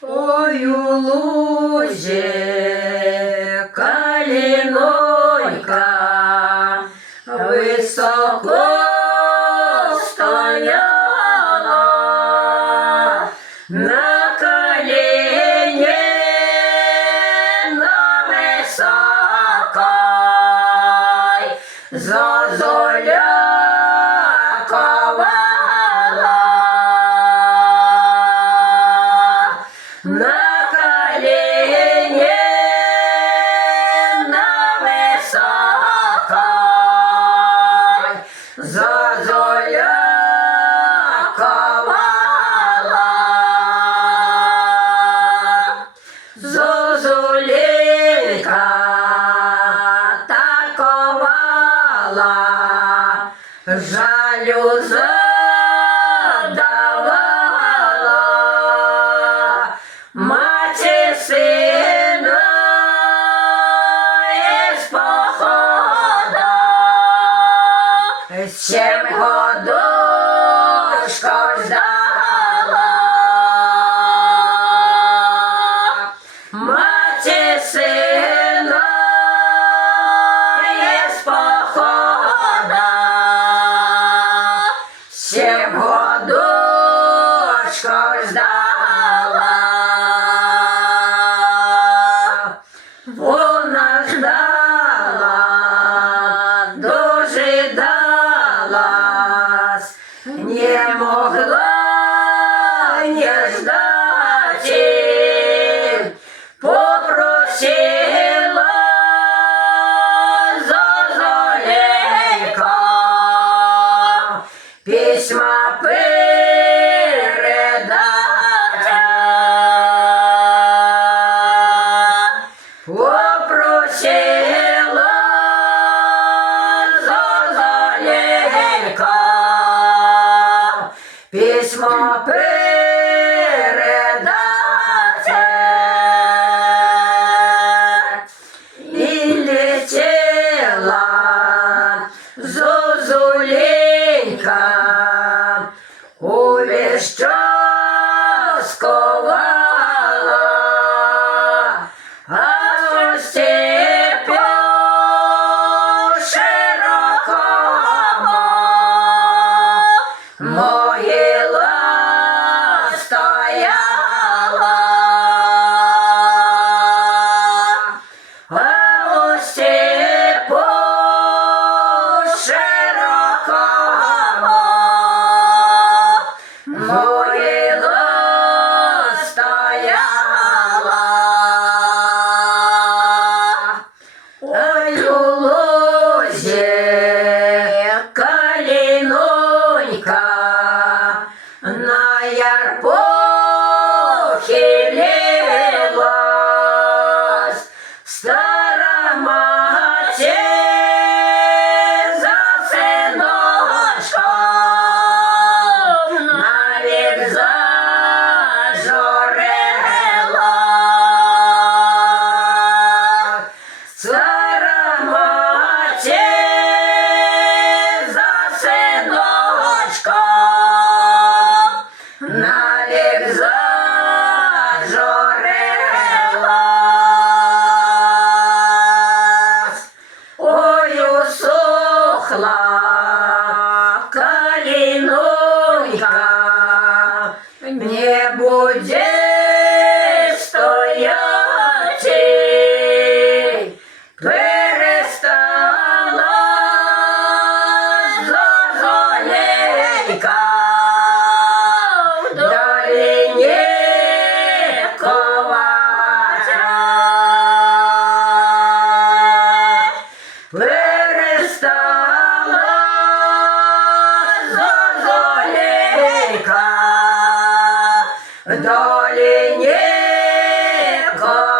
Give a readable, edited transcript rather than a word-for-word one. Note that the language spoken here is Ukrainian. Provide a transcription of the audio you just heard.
Ой, у лузі калинонька високо стояла, на коліні на високой зозуля ковала. На коліні на високой зозуля ковала. Зозулінька та ковала, жалю задавала, маті сина із похода, 7 годочко ждала. Маті сина із похода, 7 годочко ждала. Вона ждала, дожидалась, не могла не ждать, попросила зозуленька письма передать. Попросила зозуленька письмо передать. И летела зозуленька увесь час ковала, а у степу широкому могила стояла, а у степу широкому могила стояла. Ой, у лузі калинонька на ярпу хилилась, стара мати за синочком навік зажурила. Стара мати за синочком навік зажурила. Ой, усохла калинонька, не буде стояти, перестала зозуленька в долині ковати. Перестала зозуленька в долині ковати.